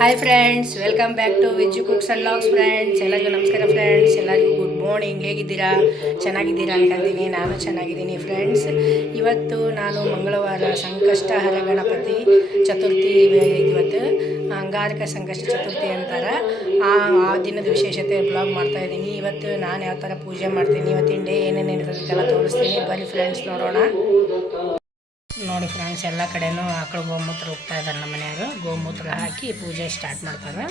Hi friends, welcome back to Vijju cooks and vlogs friends. ಎಲ್ಲರಿಗೂ ನಮಸ್ಕಾರ friends. ಎಲ್ಲರಿಗೂ good morning. ಹೇಗಿದ್ದೀರಾ? ಚೆನ್ನಾಗಿದ್ದೀರಾ ಅನ್ಕೊಂತೀನಿ. ನಾನು ಚೆನ್ನಾಗಿದ್ದೀನಿ ಫ್ರೆಂಡ್ಸ್. ಇವತ್ತು ನಾನು ಮಂಗಳವಾರ ಸಂಕಷ್ಟಹರ ಗಣಪತಿ ಚತುರ್ಥಿ. ಇವತ್ತು ಅಂಗಾರಕ ಸಂಕಷ್ಟ ಚತುರ್ಥಿ ಅಂತಾರೆ. ಆ ದಿನದ ವಿಶೇಷತೆ ಬ್ಲಾಗ್ ಮಾಡ್ತಾಯಿದ್ದೀನಿ. ಇವತ್ತು ನಾನು ಯಾವ ಥರ ಪೂಜೆ ಮಾಡ್ತೀನಿ, ಇವತ್ತಿನ ಡೇ ಏನೇನು ಇರ್ತದಕ್ಕೆಲ್ಲ ತೋರಿಸ್ತೀನಿ. ಬನ್ನಿ ಫ್ರೆಂಡ್ಸ್, ನೋಡೋಣ. ನೋಡಿ ಫ್ರೆಂಡ್ಸ್, ಎಲ್ಲ ಕಡೆನೂ ಆಕಳು ಗೋಮೂತ್ರ ಹೋಗ್ತಾ ಇದ್ದಾರೆ. ನಮ್ಮ ಮನೆಯವರು ಗೋಮೂತ್ರ ಹಾಕಿ ಪೂಜೆ ಸ್ಟಾರ್ಟ್ ಮಾಡ್ತಾರೆ.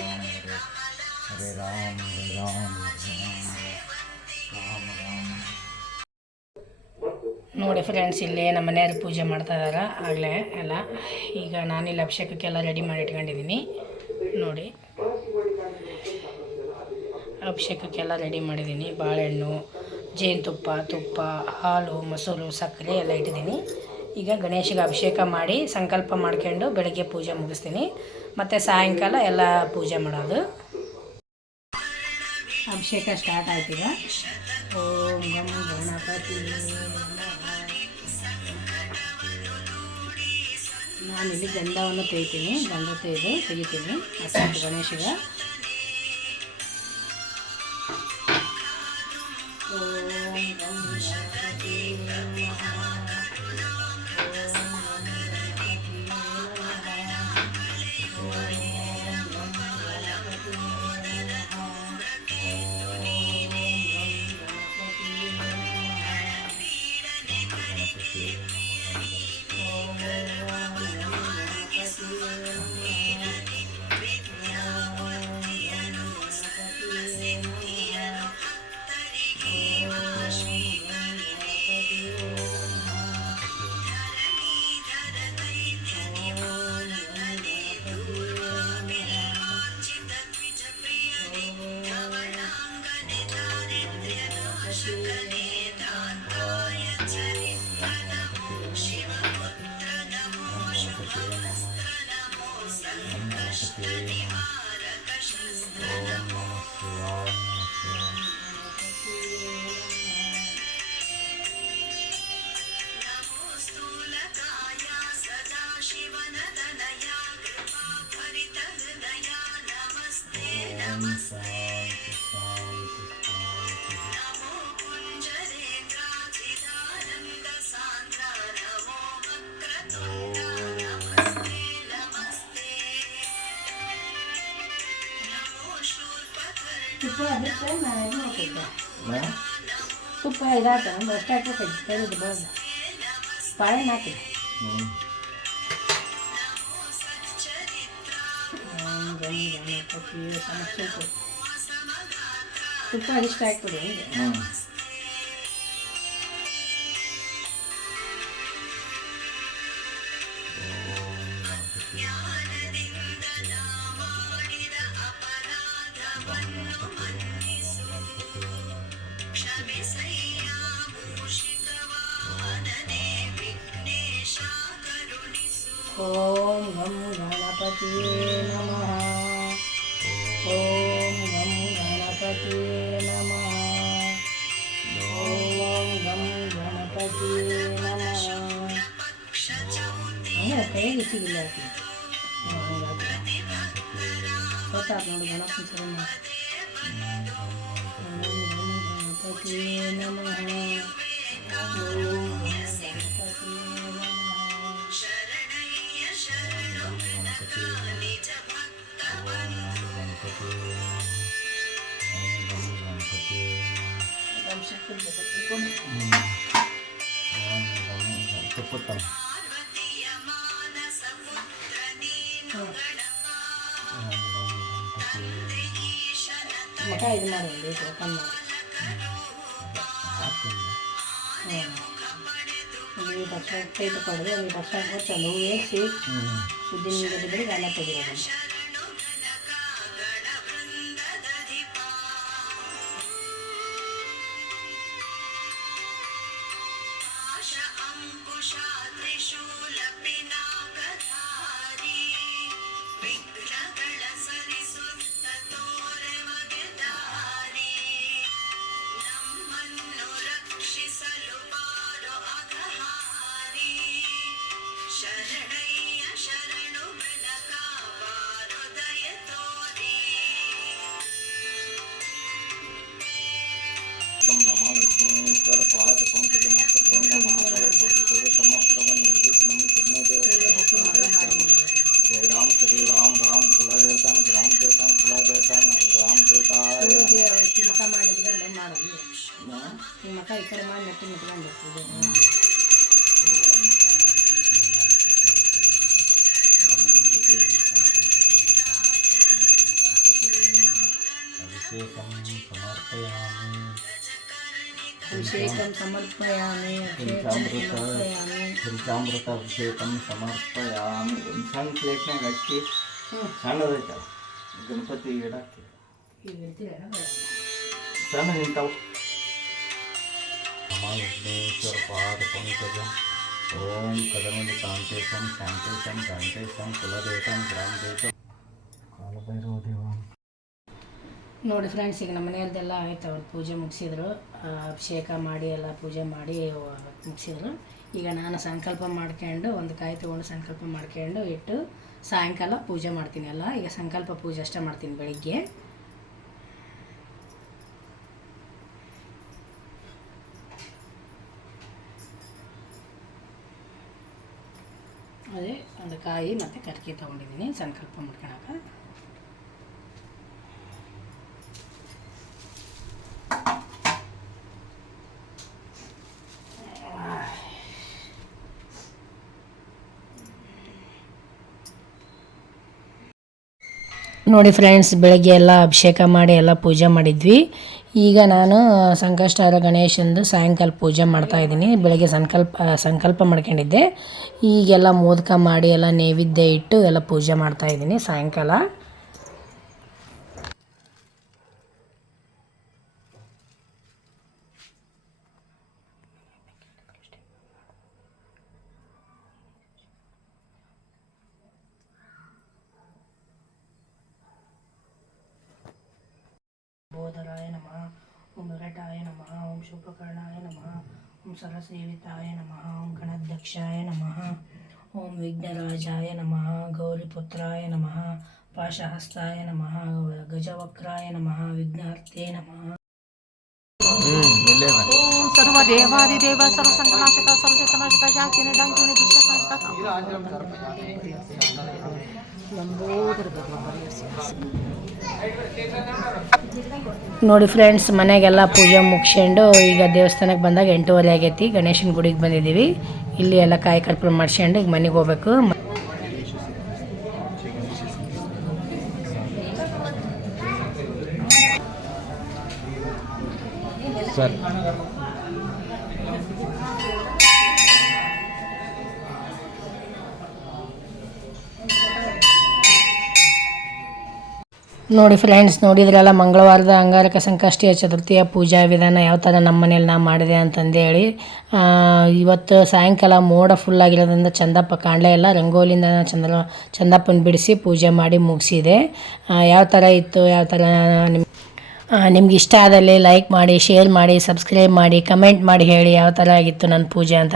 ನೋಡಿ ಫ್ರೆಂಡ್ಸ್, ಇಲ್ಲೇ ನಮ್ಮ ಮನೆಯವರು ಪೂಜೆ ಮಾಡ್ತಾ ಇದ್ದಾರೆ ಆಗಲೇ ಎಲ್ಲ. ಈಗ ನಾನಿಲ್ಲಿ ಅಭಿಷೇಕಕ್ಕೆಲ್ಲ ರೆಡಿ ಮಾಡಿ ಇಟ್ಕೊಂಡಿದ್ದೀನಿ. ನೋಡಿ, ಅಭಿಷೇಕಕ್ಕೆಲ್ಲ ರೆಡಿ ಮಾಡಿದ್ದೀನಿ. ಬಾಳೆಹಣ್ಣು, ಜೇನುತುಪ್ಪ, ತುಪ್ಪ, ಹಾಲು, ಮೊಸರು, ಸಕ್ಕರೆ ಎಲ್ಲ ಇಟ್ಟಿದ್ದೀನಿ. ಈಗ ಗಣೇಶಗೆ ಅಭಿಷೇಕ ಮಾಡಿ ಸಂಕಲ್ಪ ಮಾಡ್ಕೊಂಡು ಬೆಳಗ್ಗೆ ಪೂಜೆ ಮುಗಿಸ್ತೀನಿ. ಮತ್ತು ಸಾಯಂಕಾಲ ಎಲ್ಲ ಪೂಜೆ ಮಾಡೋದು. ಅಭಿಷೇಕ ಸ್ಟಾರ್ಟ್ ಆಯ್ತೀಗ. ಓಂ ಗಂ ಗಣಪತಿ. ನಾನಿಲ್ಲಿ ಗಂಧವನ್ನು ತೆಗಿತೀನಿ. ಗಂಧ ತೆಗಿತೀನಿ ಅಷ್ಟು ಗಣೇಶಗೆ. ಓಂ ಗಂ ಗಣಪತಿ ನಮಃ. ತುಪ್ಪ ಇದಾಕ ಅಷ್ಟು ಹಾಕ್ಬೇಕೈತಿ. ತೆಗೆದು ಬರೋದು ಬಾಳೆಹಣ್ಣು ಹಾಕಿ. ಗಣಪತಿ ಸಮಸ್ಯೆ ತುಪ್ಪ ಇಷ್ಟ ಹಾಕ್ಬಿಡಿ. ಓಂ ಗಂ ಗಣಪತಿ ನಮಃ. ಓಂ ಗಂ ಗಣಪತಿ ನಮಃ. ಓಂ ಗಂ ಗಣಪತಿ ನಮಃ. ಕೈಗೆ ಸಿಗಿಲ್ಲ ಗೊತ್ತಾಯ್ತು ನೋಡಿ. ಗಣಪತಿ ಶುರು ಮಾಡಿ. ಓಂ ಗಂ ಗಣಪತಿ ನಮಃ. ಓಂ ಗಣಪತಿ ನಮಃ. ಮಠ ಇದು ಮಾಡಿ ಓಪನ್ ಮಾಡಿ. ನೀವು ಪಕ್ಷ ತೆಗೆದುಕೊಳ್ಳೋದು ನೀವು ಪಕ್ಷ ಚಲೋ ಏರಿಸಿ ಸುದ್ದಿ ನೀಡಿದ್ರೆ ಎಲ್ಲ ತೆಗೆಯೋದು. ಶರಣಯ್ಯ ಶರಣು ಬೆಳಕಾವ सुरेश्वर पाद पंकज मकरतुंड महाकाय कोटि सूर्य समप्रभ निर्विघ्नं कुरु देव सर्वकार्येषु जय राम श्री राम राम कुलदेवतान ग्राम देवतान कुलदेवतान राम देवताय ಮಕ ಮಾಡಿ ಇಟ್ಕೊಂಡು ಮಾಡೋದು ಈ ಮಕ ಈ ಕಡೆ ಮಾಡಿ ನೆಟ್ಟಿ ಇಟ್ಕೊಂಡು अभिषेकं समर्पयामि पंचामृत अभिषेकं समर्पयामि सಣ್ಣ ಪ್ಲೇಟ್ನಾಗ ಅಕ್ಕಿ ಸಣ್ಣದೈತಲ್ಲ ಗಣಪತಿ ಇಡಕ್ಕೆ ಸಣ್ಣ ನಿಂತಾವು ವಿಘ್ನೇಶ್ವರ ಪಾದ ಪಂಕಜಂ ಓಂ ಕದಮಿ ಕಾಂತೇಶಂ ಶಾಂತೇಶಂ ಶಾಂತೇಶಂ ಕುಲದೇವತಂ ಗ್ರಾಮ ದೇವತಂ ಕಾಲಭೈರವ ದೇವ. ನೋಡಿ ಫ್ರೆಂಡ್ಸ್, ಈಗ ನಮ್ಮ ಮನೆಯವ್ರದ್ದೆಲ್ಲ ಆಯ್ತು. ಅವ್ರು ಪೂಜೆ ಮುಗಿಸಿದ್ರು, ಅಭಿಷೇಕ ಮಾಡಿ ಎಲ್ಲ ಪೂಜೆ ಮಾಡಿ ಮುಗಿಸಿದ್ರು. ಈಗ ನಾನು ಸಂಕಲ್ಪ ಮಾಡ್ಕೊಂಡು ಒಂದು ಕಾಯಿ ತೊಗೊಂಡು ಸಂಕಲ್ಪ ಮಾಡ್ಕೊಂಡು ಇಟ್ಟು ಸಾಯಂಕಾಲ ಪೂಜೆ ಮಾಡ್ತೀನಿ. ಎಲ್ಲ ಈಗ ಸಂಕಲ್ಪ ಪೂಜೆ ಅಷ್ಟೇ ಮಾಡ್ತೀನಿ ಬೆಳಿಗ್ಗೆ. ಅದೇ ಒಂದು ಕಾಯಿ ಮತ್ತು ಕರ್ಕಿ ತೊಗೊಂಡಿದ್ದೀನಿ ಸಂಕಲ್ಪ ಮಾಡ್ಕೊಳಕ್ಕೆ. ನೋಡಿ ಫ್ರೆಂಡ್ಸ್, ಬೆಳಗ್ಗೆ ಎಲ್ಲ ಅಭಿಷೇಕ ಮಾಡಿ ಎಲ್ಲ ಪೂಜೆ ಮಾಡಿದ್ವಿ. ಈಗ ನಾನು ಸಂಕಷ್ಟಹಾರ ಗಣೇಶಂದು ಸಾಯಂಕಾಲ ಪೂಜೆ ಮಾಡ್ತಾಯಿದ್ದೀನಿ. ಬೆಳಗ್ಗೆ ಸಂಕಲ್ಪ ಮಾಡ್ಕೊಂಡಿದ್ದೆ. ಈಗೆಲ್ಲ ಮೋದಕ ಮಾಡಿ ಎಲ್ಲ ನೈವೇದ್ಯ ಇಟ್ಟು ಎಲ್ಲ ಪೂಜೆ ಮಾಡ್ತಾಯಿದ್ದೀನಿ ಸಾಯಂಕಾಲ. ಬೋಧರಾಯ ನಮಃ, ಓಂ ವಿರಾಟಾಯ ನಮಃ, ಓಂ ಶುಭಕರ್ಣಾಯ ನಮಃ, ಓಂ ಸರಸೇವಿತಾಯ ನಮಃ, ಓಂ ಗಣಾಧ್ಯಕ್ಷಾಯ ನಮಃ, ಓಂ ವಿಘ್ನರಾಜಾಯ ನಮಃ, ಗೌರಿಪುತ್ರಾಯ ನಮಃ, ಪಾಶಹಸ್ತಾಯ ನಮಃ, ಗಜವಕ್ರಾಯ ನಮಃ, ವಿಘ್ನಾರ್ಥೇ ನಮಃ. ಓಂ ಸರ್ವದೇವಾದಿದೇವ ಸರ್ವಸಂಕನಾಶಕ ಸರ್ವಚೇತನಾಶಕ ಶಾಕಿನಿ ಡಂಕಿನಿ ದುಷ್ಟನಾಶಕ ನೋಡಿ ಫ್ರೆಂಡ್ಸ್, ಮನೆಗೆಲ್ಲ ಪೂಜೆ ಮುಗಿಸ್ಕೊಂಡು ಈಗ ದೇವಸ್ಥಾನಕ್ಕೆ ಬಂದಾಗ 8:30 ಆಗೈತಿ. ಗಣೇಶನ ಗುಡಿಗೆ ಬಂದಿದ್ದೀವಿ. ಇಲ್ಲಿ ಎಲ್ಲ ಕಾಯಿ ಕರ್ಪೂರ ಮಾಡ್ಸ್ಕೊಂಡು ಈಗ ಮನೆಗೆ ಹೋಗ್ಬೇಕು. ಸರ್ ನೋಡಿ ಫ್ರೆಂಡ್ಸ್, ನೋಡಿದ್ರಲ್ಲ ಮಂಗಳವಾರದ ಅಂಗಾರಕ ಸಂಕಷ್ಟಿಯ ಚತುರ್ಥಿಯ ಪೂಜಾ ವಿಧಾನ ಯಾವ ಥರ ನಮ್ಮ ಮನೇಲಿ ನಾ ಮಾಡಿದೆ ಅಂತಂದೇಳಿ. ಇವತ್ತು ಸಾಯಂಕಾಲ ಮೋಡ ಫುಲ್ಲಾಗಿರೋದ್ರಿಂದ ಚಂದಪ್ಪ ಕಾಣಲೇ ಇಲ್ಲ. ರಂಗೋಲಿಯಿಂದ ಚಂದಪ್ಪನ ಬಿಡಿಸಿ ಪೂಜೆ ಮಾಡಿ ಮುಗಿಸಿದೆ. ಯಾವ ಥರ ಇತ್ತು, ಯಾವ ಥರ ನಿಮ್ಗೆ ಇಷ್ಟ ಆದಲ್ಲಿ ಲೈಕ್ ಮಾಡಿ, ಶೇರ್ ಮಾಡಿ, ಸಬ್ಸ್ಕ್ರೈಬ್ ಮಾಡಿ, ಕಮೆಂಟ್ ಮಾಡಿ ಹೇಳಿ ಯಾವ ಥರ ಆಗಿತ್ತು ನನ್ನ ಪೂಜೆ ಅಂತ.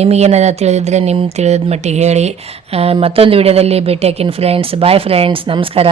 ನಿಮಗೇನಾದ್ರು ತಿಳಿದಿದ್ರೆ ನಿಮ್ಮ ತಿಳಿದ ಮಟ್ಟಿಗೆ ಹೇಳಿ. ಮತ್ತೊಂದು ವಿಡಿಯೋದಲ್ಲಿ ಭೇಟಿ ಹಾಕಿನ ಫ್ರೆಂಡ್ಸ್. ಬಾಯ್ ಫ್ರೆಂಡ್ಸ್, ನಮಸ್ಕಾರ.